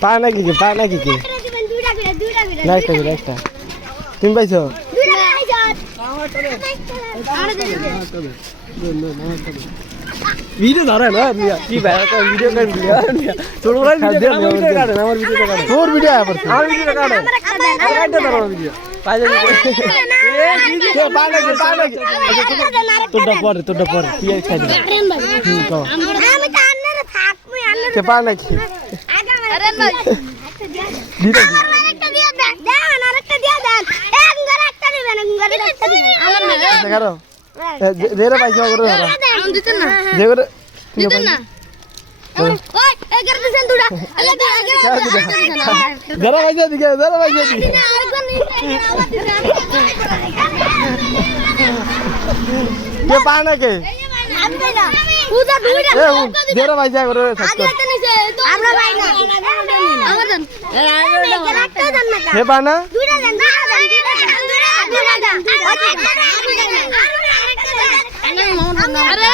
পায় নাকি কি পায় নাকি কি না একটা করে একটা তুমি পাইছো ভিডিও ধরে না কি ভাই ভিডিও কাট ভিডিও তোর ওই ভিডিও কাটে আমার ভিডিও কাটে তোর ভিডিও আবার আমার ভিডিও কাটে আর কাটে ধরো ভিডিও পাই যাবে এ পায় নাকি তোরটা পরে কি খাই দিবি তো আমি তো আন্নারে থাক মুই আন্নারে কে পায় নাকি আরে ভাই দিদা আরেকটা দিয়ে দেন দেন আরেকটা দিয়ে দেন এক ঘরে একটা দিবেন এক ঘরে একটা দিবেন আমার না দেখারো দেরে পাইছো করে ধরো আমি দিতেন না যে করে দিতেন না ওই এক ঘরে দিছেন দুটা আলে যারা পাইছো দিকে যারা পাইছো দিকে কে পায় নাকি উদা দুইটা এ দেরে পাইছো করে আগে তো নিছে আমরা ভাই না আমার দেন একটা দেন না কে পায় না দুইটা দেন দুইটা দেন আরে